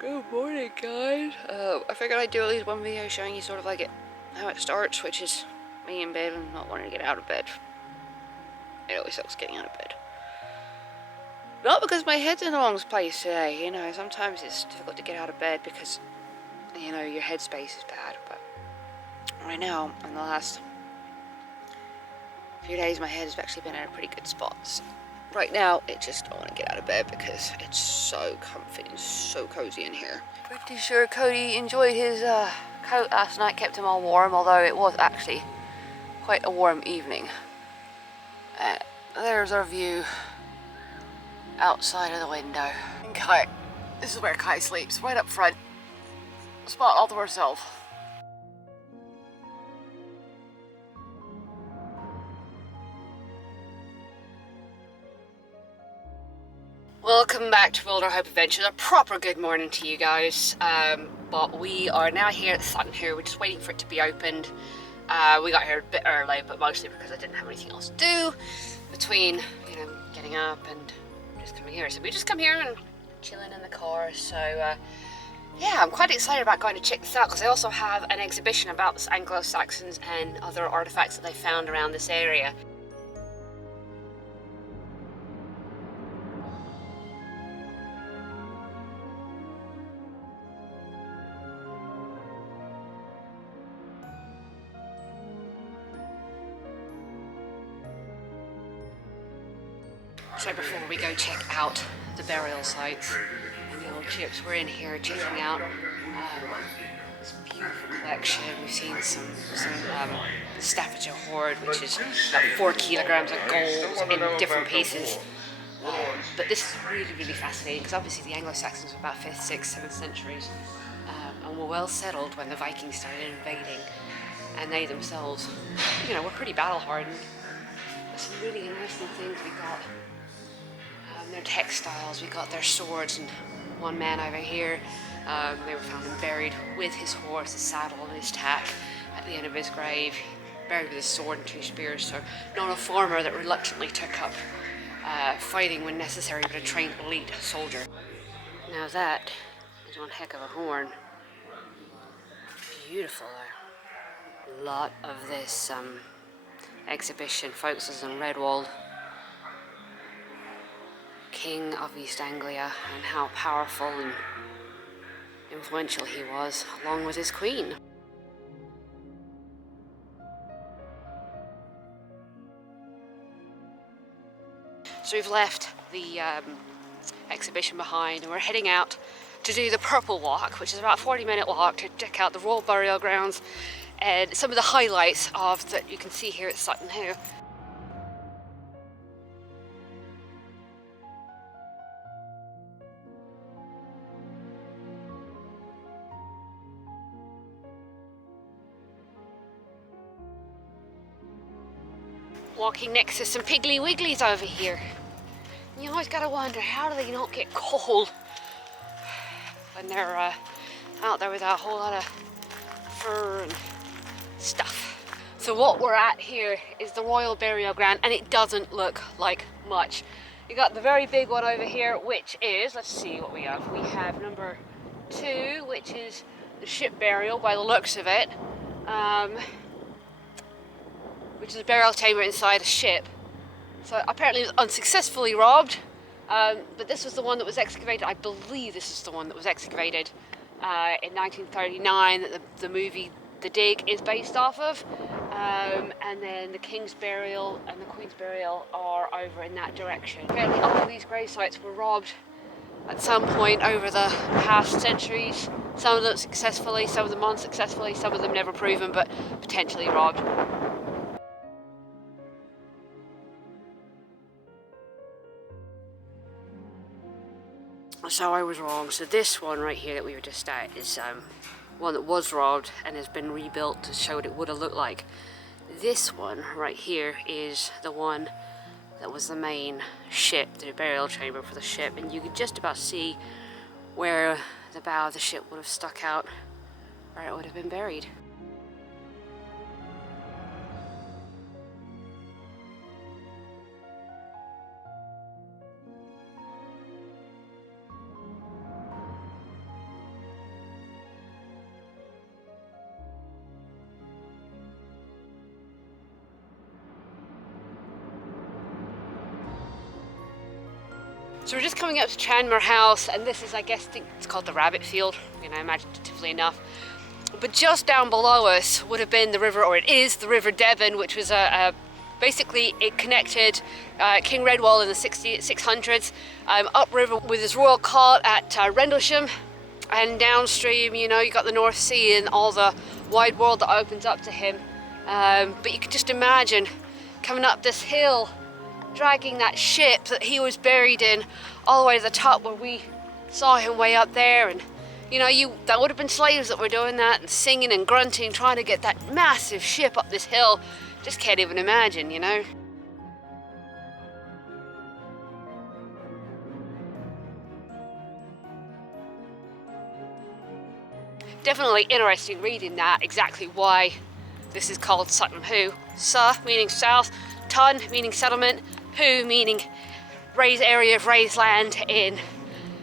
Good morning, guys. I figured I'd do at least one video showing you sort of like how it starts, which is me in bed and not wanting to get out of bed. It always sucks getting out of bed. Not because my head's in the wrong place today, you know, sometimes it's difficult to get out of bed because, you know, your headspace is bad, but right now, in the last few days, my head has actually been in a pretty good spot. So right now, I just don't want to get out of bed because it's so comfy and so cozy in here. Pretty sure Cody enjoyed his coat last night, kept him all warm, although it was actually quite a warm evening. There's our view outside of the window. And Kai, this is where Kai sleeps, right up front. Spot all to herself. Welcome back to Wilder Hope Adventures. A proper good morning to you guys. But we are now here at Sutton Hoo. We're just waiting for it to be opened. We got here a bit early, but mostly because I didn't have anything else to do between, you know, getting up and just coming here. So we just come here and chilling in the car. So yeah, I'm quite excited about going to check this out because they also have an exhibition about the Anglo Saxons and other artifacts that they found around this area. So before we go check out the burial sites and the old ships, we're in here checking out this beautiful collection. We've seen some Staffordshire hoard, which is about 4 kilograms of gold in different pieces. But this is really, really fascinating because obviously the Anglo Saxons were about 5th, 6th, 7th centuries and were well settled when the Vikings started invading, and they themselves, you know, were pretty battle hardened. There's some really interesting things we got. Their textiles, we got their swords, and one man over here, they were found and buried with his horse, his saddle and his tack at the end of his grave, buried with his sword and 2 spears, so not a farmer that reluctantly took up fighting when necessary, but a trained elite soldier. Now that is one heck of a horn. Beautiful though. A lot of this exhibition focuses on Redvald, King of East Anglia, and how powerful and influential he was, along with his queen. So we've left the exhibition behind and we're heading out to do the Purple Walk, which is about a 40-minute walk to check out the Royal Burial Grounds and some of the highlights of that you can see here at Sutton Hoo. Walking next to some Piggly Wigglies over here. And you always gotta wonder, how do they not get cold when they're out there with a whole lot of fur and stuff. So what we're at here is the Royal Burial Ground, and it doesn't look like much. You got the very big one over here, which is, let's see what we have. We have number 2, which is the ship burial by the looks of it. Which is a burial chamber inside a ship. So apparently it was unsuccessfully robbed, but this was the one that was excavated. I believe this is the one that was excavated in 1939 that the movie The Dig is based off of. And then the King's burial and the Queen's burial are over in that direction. Apparently all of these grave sites were robbed at some point over the past centuries. Some of them successfully, some of them unsuccessfully, some of them never proven, but potentially robbed. So I was wrong. So this one right here that we were just at is one that was robbed and has been rebuilt to show what it would have looked like. This one right here is the one that was the main ship, the burial chamber for the ship, and you could just about see where the bow of the ship would have stuck out, where it would have been buried. So we're just coming up to Tranmere House, and this is, I guess, it's called the Rabbit Field, you know, imaginatively enough. But just down below us would have been the river, or it is the River Devon, which was basically it connected King Redvald in the 600s upriver with his royal court at Rendlesham, and downstream, you know, you got the North Sea and all the wide world that opens up to him. But you could just imagine coming up this hill, dragging that ship that he was buried in all the way to the top where we saw him way up there. And you know, that would have been slaves that were doing that and singing and grunting, trying to get that massive ship up this hill. Just can't even imagine, you know. Definitely interesting reading that, exactly why this is called Sutton Hoo. Su meaning south, Tun meaning settlement, Hoo meaning raised area of raised land in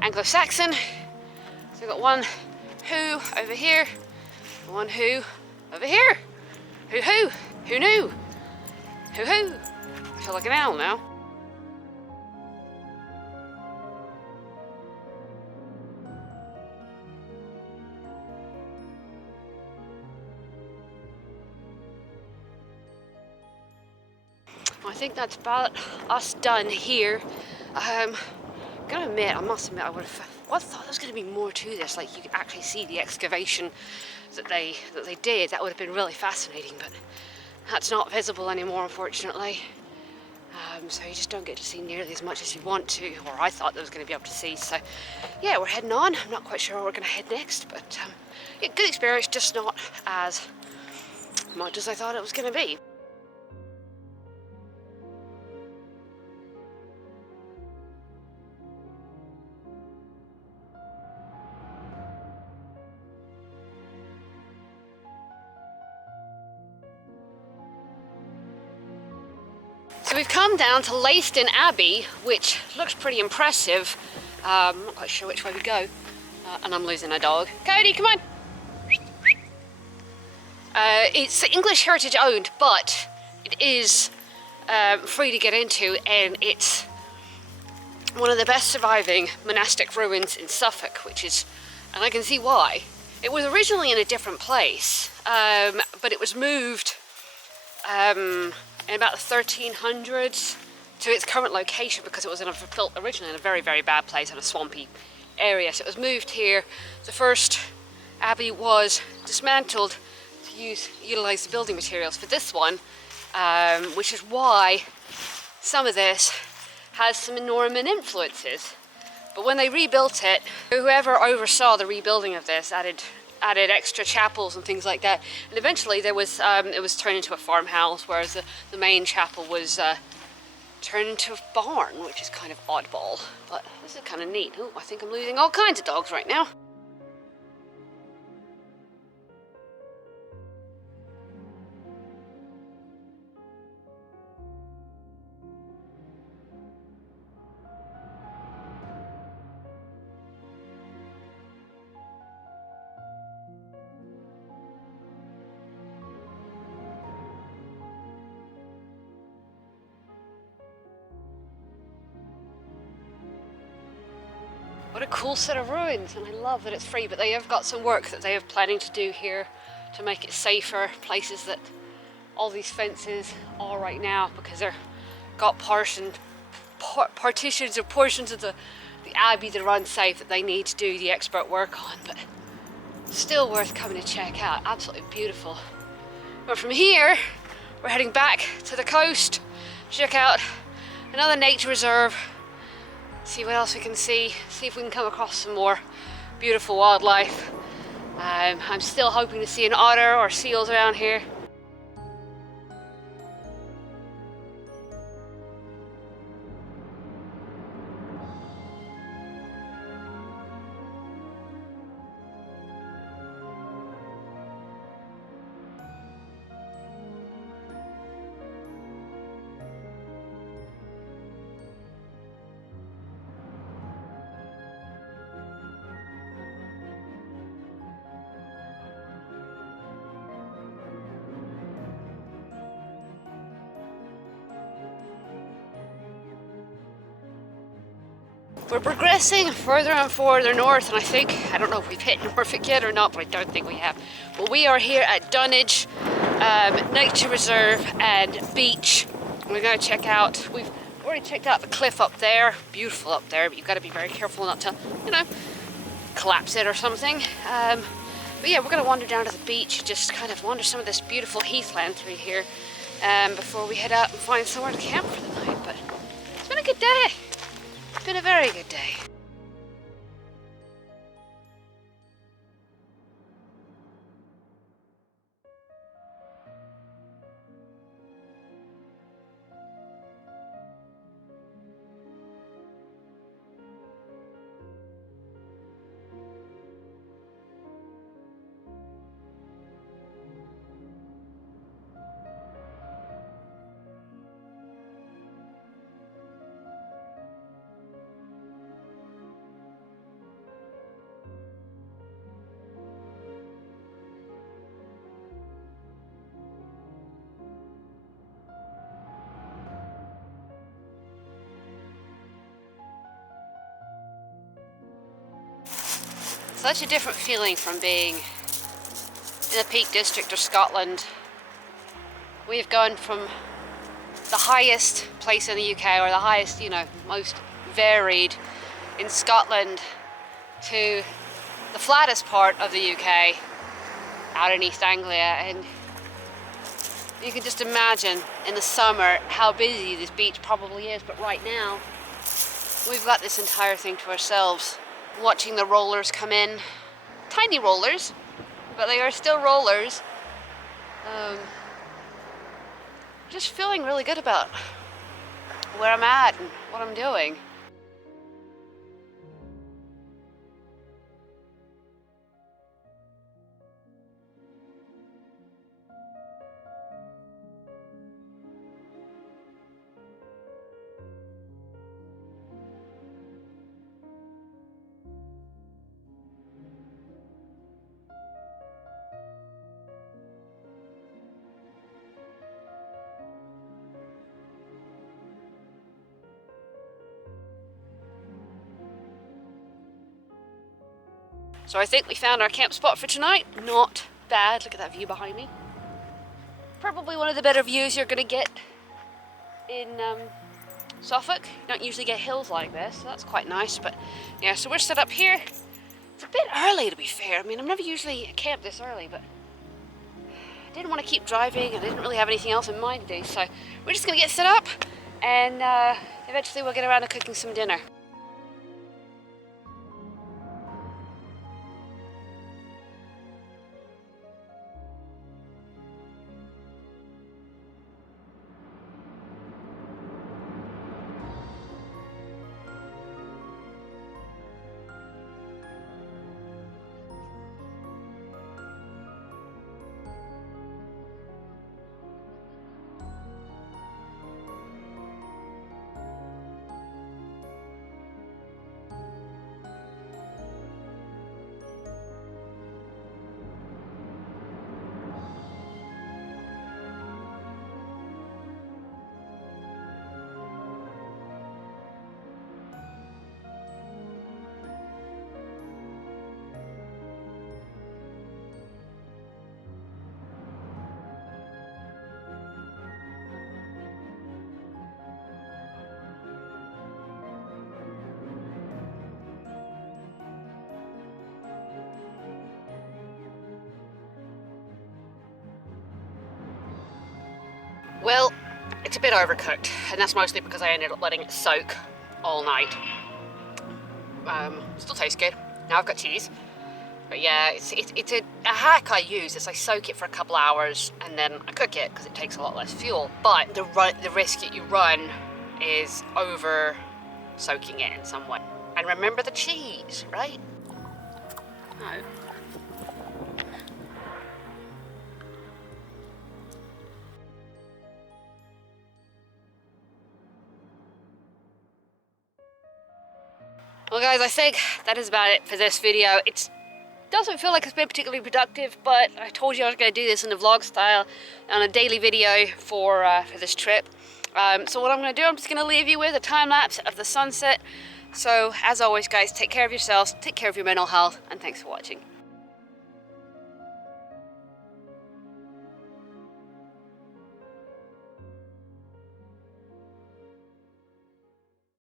Anglo Saxon. So we've got one who over here, one who over here. Who? Who knew? Who? I feel like an owl now. I think that's about us done here. I'm gonna admit, I must admit, I thought there was going to be more to this. Like you could actually see the excavation that they did. That would have been really fascinating, but that's not visible anymore, unfortunately. So you just don't get to see nearly as much as you want to, or I thought there was going to be able to see. So yeah, we're heading on. I'm not quite sure where we're going to head next, but yeah, good experience, just not as much as I thought it was going to be. So we've come down to Leiston Abbey, which looks pretty impressive. I'm not quite sure which way we go. And I'm losing a dog. Cody, come on! It's English heritage owned, but it is free to get into, and it's one of the best surviving monastic ruins in Suffolk, and I can see why. It was originally in a different place, but it was moved in about the 1300s to its current location because it was built originally in a very, very bad place in a swampy area. So it was moved here. The first abbey was dismantled to utilize the building materials for this one, which is why some of this has some Norman influences. But when they rebuilt it, whoever oversaw the rebuilding of this added extra chapels and things like that, and eventually there was it was turned into a farmhouse, whereas the main chapel was turned into a barn, which is kind of oddball, but this is kind of neat. Oh, I think I'm losing all kinds of dogs right now. What a cool set of ruins, and I love that it's free, but they have got some work that they are planning to do here to make it safer, places that all these fences are right now, because they're got partitions or portions of the abbey that are unsafe that they need to do the expert work on, but still worth coming to check out. Absolutely beautiful. But from here, we're heading back to the coast, check out another nature reserve, see what else we can see if we can come across some more beautiful wildlife. I'm still hoping to see an otter or seals around here. we're progressing further and further north, and I don't know if we've hit Norfolk yet or not, but I don't think we have. But we are here at Dunwich Nature Reserve and Beach. We're going to check out, we've already checked out the cliff up there, beautiful up there, but you've got to be very careful not to, you know, collapse it or something. But yeah, we're going to wander down to the beach, just kind of wander some of this beautiful heathland through here before we head out and find somewhere to camp for the night. But it's been a good day. It's been a very good day. Such a different feeling from being in the Peak District of Scotland. We've gone from the highest place in the UK, or the highest, you know, most varied in Scotland, to the flattest part of the UK, out in East Anglia, and you can just imagine in the summer how busy this beach probably is, but right now we've got this entire thing to ourselves. Watching the rollers come in, tiny rollers, but they are still rollers. Just feeling really good about where I'm at and what I'm doing. So I think we found our camp spot for tonight. Not bad. Look at that view behind me. Probably one of the better views you're going to get in Suffolk. You don't usually get hills like this, so that's quite nice. But yeah, so we're set up here. It's a bit early, to be fair. I mean, I'm never usually at camp this early, but I didn't want to keep driving. I didn't really have anything else in mind to do, so we're just going to get set up, and eventually we'll get around to cooking some dinner. Well, it's a bit overcooked, and that's mostly because I ended up letting it soak all night. Still tastes good. Now I've got cheese. But yeah, it's a hack I use is I soak it for a couple hours and then I cook it because it takes a lot less fuel. But the risk that you run is over soaking it in some way. And remember the cheese, right? No. Well guys, I think that is about it for this video. It doesn't feel like it's been particularly productive, but I told you I was going to do this in a vlog style on a daily video for this trip. So what I'm going to do, I'm just going to leave you with a time lapse of the sunset So, as always guys, take care of yourselves, take care of your mental health, and thanks for watching.